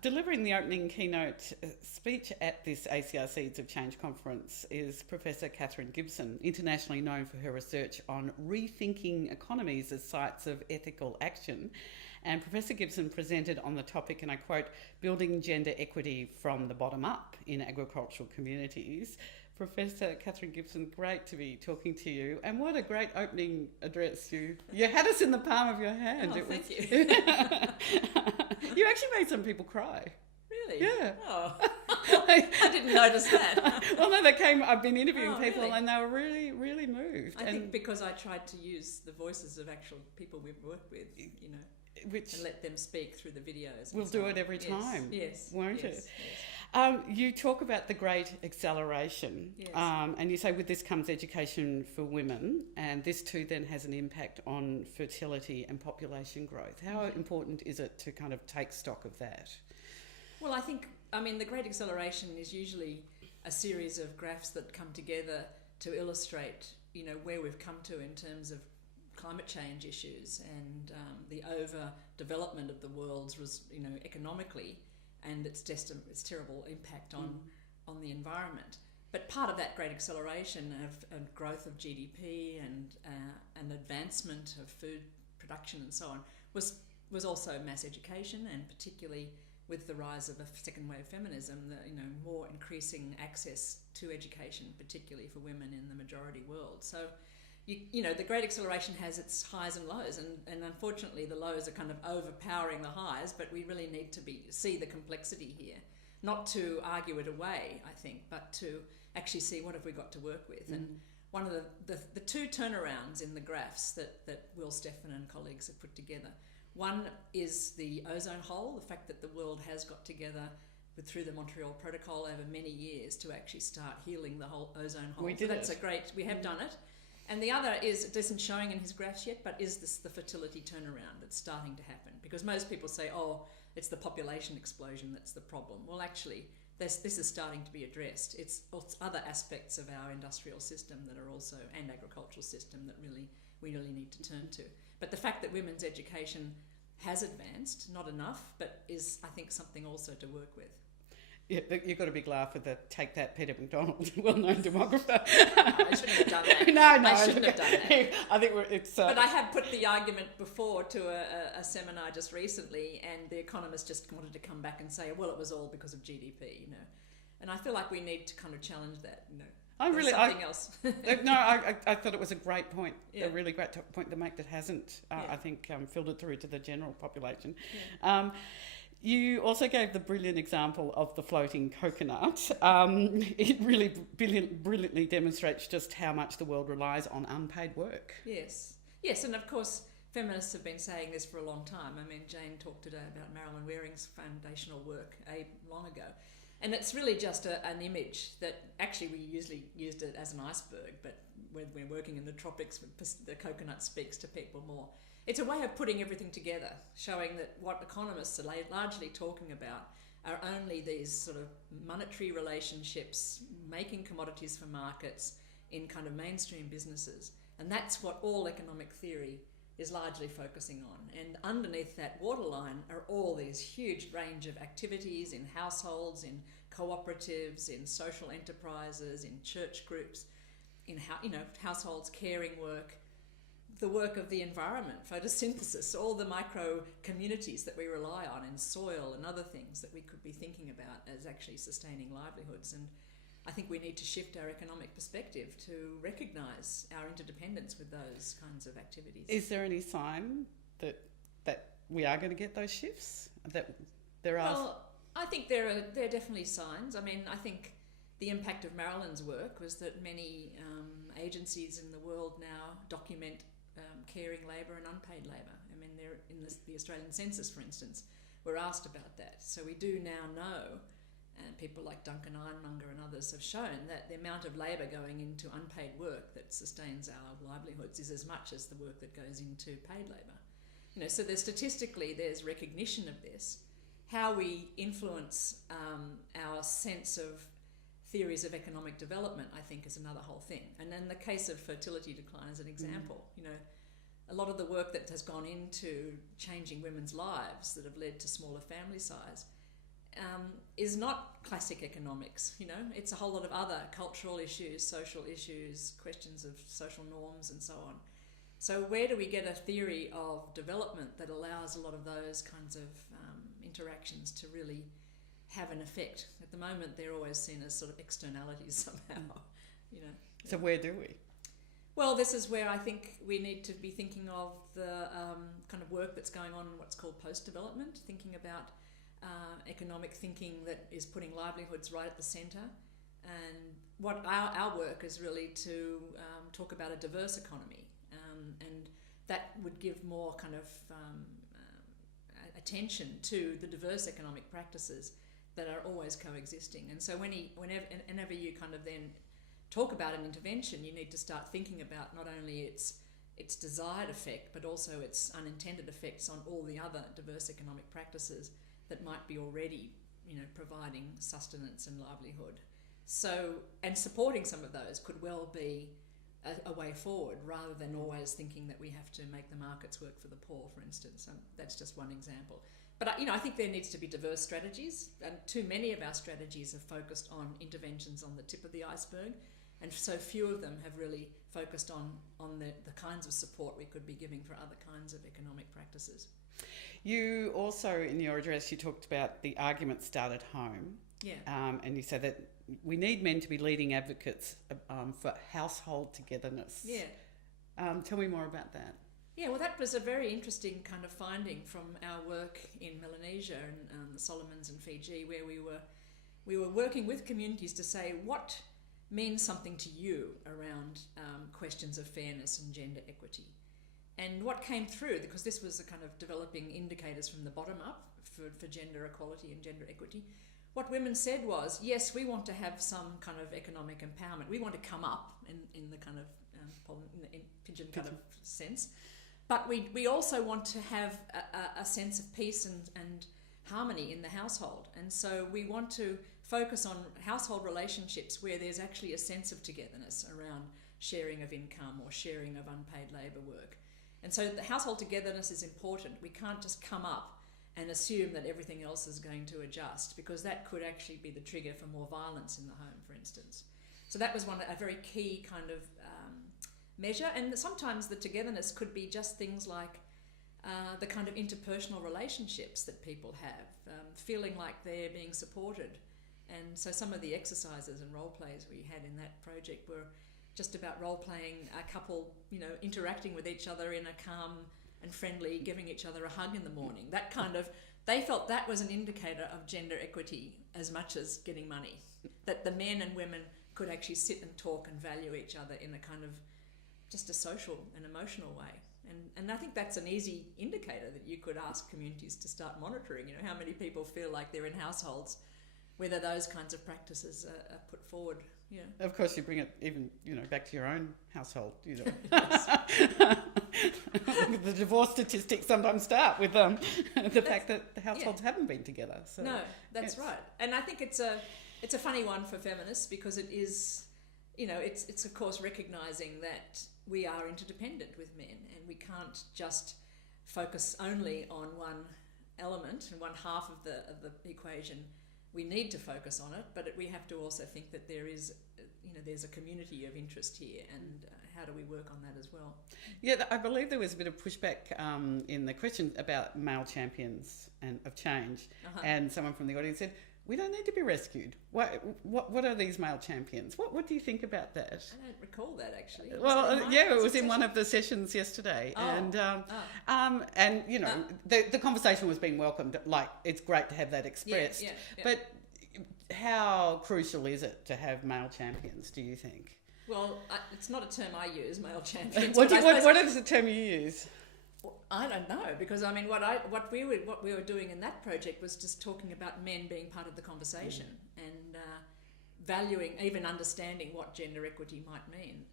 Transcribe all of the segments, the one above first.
Delivering the opening keynote speech at this ACR Seeds of Change conference is Professor Katherine Gibson, internationally known for her research on rethinking economies as sites of ethical action. And Professor Gibson presented on the topic, and I quote, building gender equity from the bottom up in agricultural communities. Professor Katherine Gibson, great to be talking to you. And what a great opening address. You had us in the palm of your hand. Oh, thank you. You actually made some people cry. Really? Yeah. Oh, I didn't notice that. Well, no, I've been interviewing people really? and they were really, really moved. I think because I tried to use the voices of actual people we've worked with, and let them speak through the videos. We'll do it every time, yes, won't yes, it? Yes. You talk about the great acceleration, yes. And you say with this comes education for women, and this too then has an impact on fertility and population growth. How important is it to kind of take stock of that? Well, the great acceleration is usually a series of graphs that come together to illustrate, where we've come to in terms of climate change issues and the overdevelopment of the world's, economically, and its terrible impact on the environment. But part of that great acceleration of growth of GDP and advancement of food production and so on was also mass education, and particularly with the rise of a second wave feminism, more increasing access to education, particularly for women in the majority world. So, the great acceleration has its highs and lows, and unfortunately the lows are kind of overpowering the highs, but we really need to see the complexity here. Not to argue it away, I think, but to actually see what have we got to work with. And one of the two turnarounds in the graphs that Will Steffen and colleagues have put together, one is the ozone hole, the fact that the world has got together through the Montreal Protocol over many years to actually start healing the whole ozone hole. We have done it. And the other it isn't showing in his graphs yet, but is this the fertility turnaround that's starting to happen? Because most people say, it's the population explosion that's the problem. Well, actually, this is starting to be addressed. It's other aspects of our industrial system that are also, and agricultural system, that we really need to turn to. But the fact that women's education has advanced, not enough, but is, I think, something also to work with. Yeah, you've got a big laugh at the Take That Peter McDonald, well-known demographer. I shouldn't have done that. No, I shouldn't have done that. I think it's... But I have put the argument before to a seminar just recently, and the economists just wanted to come back and say, well, it was all because of GDP, And I feel like we need to kind of challenge that, something else. No, I thought it was a great point, a really great point to make that hasn't, I think, filtered through to the general population. Yeah. You also gave the brilliant example of the floating coconut. It really brilliantly demonstrates just how much the world relies on unpaid work. Yes, and of course feminists have been saying this for a long time. I mean, Jane talked today about Marilyn Waring's foundational work long ago. And it's really just an image that actually we usually used it as an iceberg, but when we're working in the tropics, the coconut speaks to people more. It's a way of putting everything together, showing that what economists are largely talking about are only these sort of monetary relationships, making commodities for markets in kind of mainstream businesses. And that's what all economic theory is largely focusing on. And underneath that waterline are all these huge range of activities in households, in cooperatives, in social enterprises, in church groups, in households, caring work, the work of the environment, photosynthesis, all the micro communities that we rely on in soil and other things that we could be thinking about as actually sustaining livelihoods. And I think we need to shift our economic perspective to recognise our interdependence with those kinds of activities. Is there any sign that we are going to get those shifts? That there are? Well, I think there are definitely signs. I mean, I think the impact of Marilyn's work was that many agencies in the world now document caring labour and unpaid labour. I mean, they're in the Australian census, for instance, we're asked about that. So we do now know, and people like Duncan Ironmonger and others have shown, that the amount of labour going into unpaid work that sustains our livelihoods is as much as the work that goes into paid labour. So statistically there's recognition of this. How we influence our sense of theories of economic development, I think, is another whole thing. And then the case of fertility decline is an example. A lot of the work that has gone into changing women's lives that have led to smaller family size is not classic economics. It's a whole lot of other cultural issues, social issues, questions of social norms and so on. So where do we get a theory of development that allows a lot of those kinds of interactions to really have an effect? At the moment, they're always seen as sort of externalities somehow. So where do we? Well, this is where I think we need to be thinking of the kind of work that's going on in what's called post-development, thinking about economic thinking that is putting livelihoods right at the centre. And what our work is really to talk about a diverse economy, and that would give more kind of attention to the diverse economic practices that are always coexisting. And so whenever you kind of then talk about an intervention, you need to start thinking about not only its desired effect, but also its unintended effects on all the other diverse economic practices that might be already, providing sustenance and livelihood. So, and supporting some of those could well be a way forward, rather than always thinking that we have to make the markets work for the poor, for instance. That's just one example. But I think there needs to be diverse strategies, and too many of our strategies are focused on interventions on the tip of the iceberg, and so few of them have really focused on the kinds of support we could be giving for other kinds of economic practices. You also, in your address, you talked about the argument start at home. Yeah. And you said that we need men to be leading advocates for household togetherness. Yeah. Tell me more about that. Yeah, well, that was a very interesting kind of finding from our work in Melanesia and the Solomons and Fiji, where we were working with communities to say what means something to you around questions of fairness and gender equity. And what came through, because this was a kind of developing indicators from the bottom up for gender equality and gender equity, what women said was, yes, we want to have some kind of economic empowerment. We want to come up in the kind of in pigeon kind of sense. But we also want to have a sense of peace and harmony in the household. And so we want to focus on household relationships where there's actually a sense of togetherness around sharing of income or sharing of unpaid labour work. And so the household togetherness is important. We can't just come up and assume that everything else is going to adjust, because that could actually be the trigger for more violence in the home, for instance. So that was a very key kind of measure. And sometimes the togetherness could be just things like the kind of interpersonal relationships that people have, feeling like they're being supported. And so some of the exercises and role plays we had in that project were just about role-playing a couple, interacting with each other in a calm and friendly, giving each other a hug in the morning. That kind of, they felt that was an indicator of gender equity as much as getting money. That the men and women could actually sit and talk and value each other in a kind of just a social and emotional way. And I think that's an easy indicator that you could ask communities to start monitoring, how many people feel like they're in households, whether those kinds of practices are put forward. Yeah. Of course, you bring it even, back to your own household. The divorce statistics sometimes start with the fact that the households haven't been together. So no, that's right. And I think it's a funny one for feminists, because it is, it's of course recognising that we are interdependent with men, and we can't just focus only on one element and one half of the equation. We need to focus on it, but we have to also think that there is, there's a community of interest here, and how do we work on that as well? Yeah, I believe there was a bit of pushback in the question about male champions and of change, and someone from the audience said, "We don't need to be rescued. What are these male champions?" What do you think about that? I don't recall that actually. Well, it was in one of the sessions yesterday, and the conversation was being welcomed. Like, it's great to have that expressed, but how crucial is it to have male champions, do you think? Well, it's not a term I use, male champions. What is the term you use? I don't know, because I mean, what we were doing in that project was just talking about men being part of the conversation and valuing, even understanding what gender equity might mean.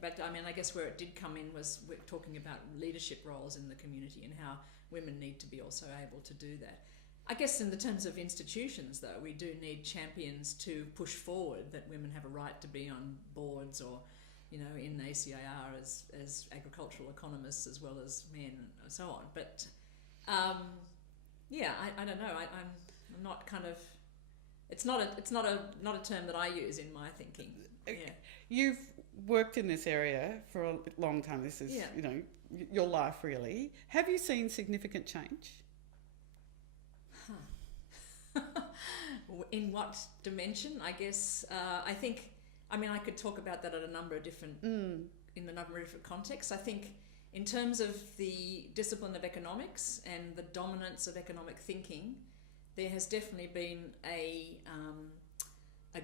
But I mean, I guess where it did come in was we're talking about leadership roles in the community and how women need to be also able to do that. I guess in the terms of institutions, though, we do need champions to push forward that women have a right to be on boards or, in ACIR as agricultural economists as well as men and so on. But Yeah, I don't know. I'm not kind of. It's not a term that I use in my thinking. Yeah. You've worked in this area for a long time. This is, your life really. Have you seen significant change? In what dimension? I guess I think. I mean, I could talk about that at a number of different in a number of different contexts. I think in terms of the discipline of economics and the dominance of economic thinking, there has definitely been a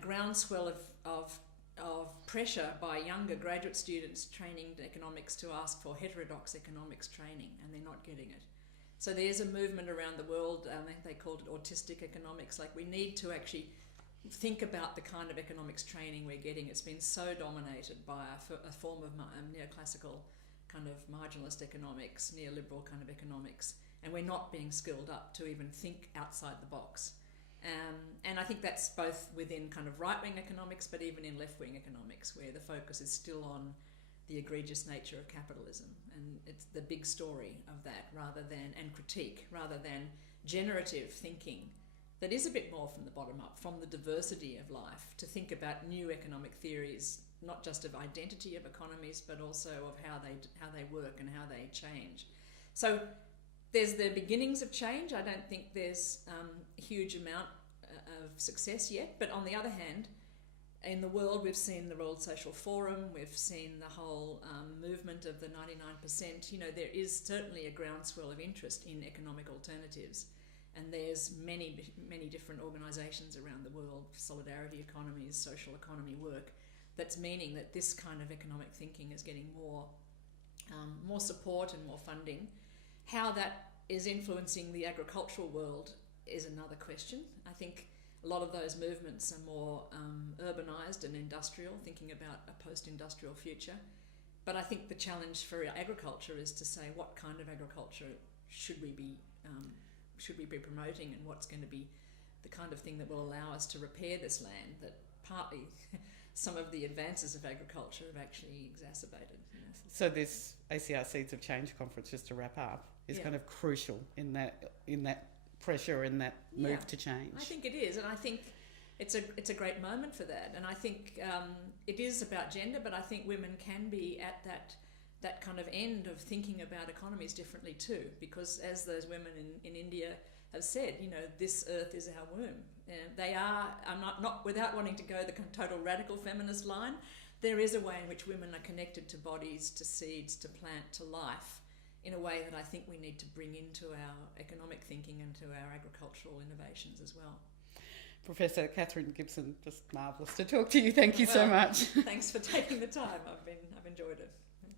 groundswell of pressure by younger graduate students training in economics to ask for heterodox economics training, and they're not getting it. So there's a movement around the world, I think they called it autistic economics, like we need to actually think about the kind of economics training we're getting. It's been so dominated by a form of neoclassical kind of marginalist economics, neoliberal kind of economics, and we're not being skilled up to even think outside the box. And I think that's both within kind of right-wing economics, but even in left-wing economics, where the focus is still on the egregious nature of capitalism, and it's the big story of that, and critique, rather than generative thinking that is a bit more from the bottom up, from the diversity of life, to think about new economic theories, not just of identity of economies, but also of how they work and how they change. So there's the beginnings of change. I don't think there's a huge amount of success yet, but on the other hand, in the world, we've seen the World Social Forum, we've seen the whole movement of the 99%. There is certainly a groundswell of interest in economic alternatives, and there's many, many different organisations around the world, solidarity economies, social economy work, that's meaning that this kind of economic thinking is getting more support and more funding. How that is influencing the agricultural world is another question. I think a lot of those movements are more urbanised and industrial, thinking about a post-industrial future. But I think the challenge for agriculture is to say, what kind of agriculture should we be promoting, and what's going to be the kind of thing that will allow us to repair this land that partly some of the advances of agriculture have actually exacerbated. So this ACR Seeds of Change conference, just to wrap up, is kind of crucial in that pressure and that move to change. I think it is, and I think it's a great moment for that. And I think it is about gender, but I think women can be at that kind of end of thinking about economies differently too, because as those women in India have said, this earth is our womb. And they are, I'm not without wanting to go the total radical feminist line, there is a way in which women are connected to bodies, to seeds, to plant, to life, in a way that I think we need to bring into our economic thinking and to our agricultural innovations as well. Professor Katherine Gibson, just marvellous to talk to you. Thank you so much. Thanks for taking the time. I've enjoyed it.